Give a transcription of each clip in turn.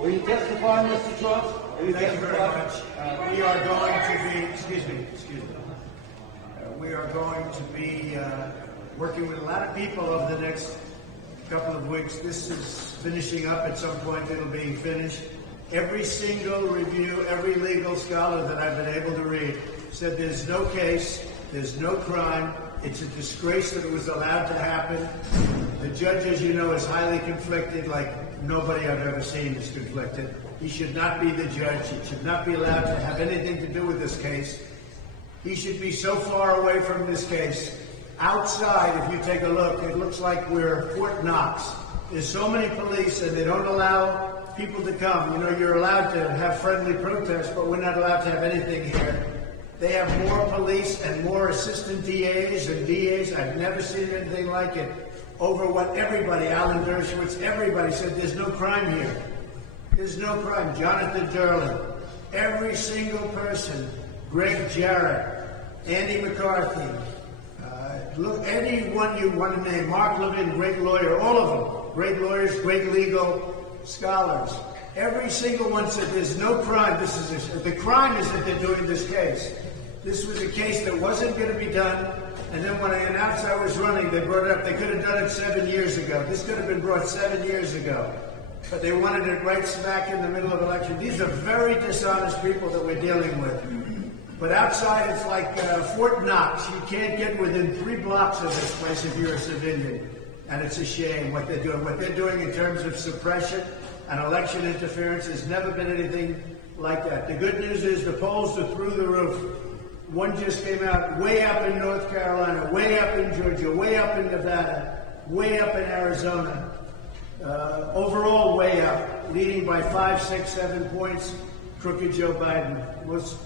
Will you testify, Mr. Trump? Thank you very much. We are going to be, excuse me. We are going to be working with a lot of people over the next couple of weeks. This is finishing up. At some point it'll be finished. Every single review, every legal scholar that I've been able to read said there's no case, there's no crime. It's a disgrace that it was allowed to happen. The judge, as you know, is highly conflicted, like nobody I've ever seen is conflicted. He should not be the judge. He should not be allowed to have anything to do with this case. He should be so far away from this case. Outside, if you take a look, it looks like we're Fort Knox. There's so many police, and they don't allow people to come. You know, you're allowed to have friendly protests, but we're not allowed to have anything here. They have more police and more assistant DAs and DAs. I've never seen anything like it. Over what everybody, Alan Dershowitz, everybody said there's no crime here. There's no crime. Jonathan Durlin, every single person, Greg Jarrett, Andy McCarthy, look, anyone you want to name, Mark Levin, great lawyer, all of them, great lawyers, great legal scholars. Every single one said there's no crime. The crime is that they're doing this case. This was a case that wasn't going to be done, and then when I announced I was running, they brought it up. They could have done it 7 years ago. This could have been brought 7 years ago. But they wanted it right smack in the middle of election. These are very dishonest people that we're dealing with. But outside, it's like Fort Knox. You can't get within 3 blocks of this place if you're a civilian. And it's a shame what they're doing. What they're doing in terms of suppression and election interference has never been anything like that. The good news is the polls are through the roof. One just came out way up in North Carolina, way up in Georgia, way up in Nevada, way up in Arizona. Overall, way up, leading by 5, 6, 7 points. Crooked Joe Biden, most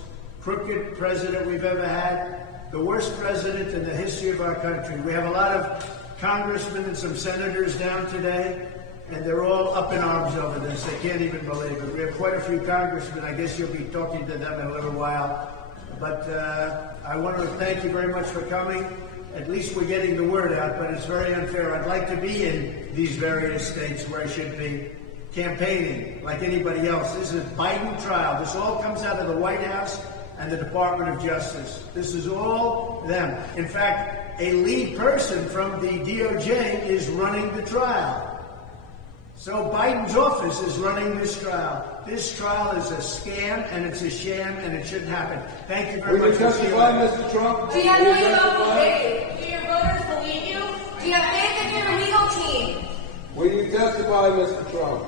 crooked president we've ever had, the worst president in the history of our country. We have a lot of congressmen and some senators down today, and they're all up in arms over this. They can't even believe it. We have quite a few congressmen. I guess you'll be talking to them in a little while. But I want to thank you very much for coming. At least we're getting the word out, but it's very unfair. I'd like to be in these various states where I should be campaigning like anybody else. This is a Biden trial. This all comes out of the White House and the Department of Justice. This is all them. In fact, a lead person from the DOJ is running the trial. So Biden's office is running this trial. This trial is a scam, and it's a sham, and it shouldn't happen. Thank you very much. Will you testify, Mr. Trump? Do you have any faith? Do your voters believe you? Do you have faith in your legal team? Will you testify, Mr. Trump?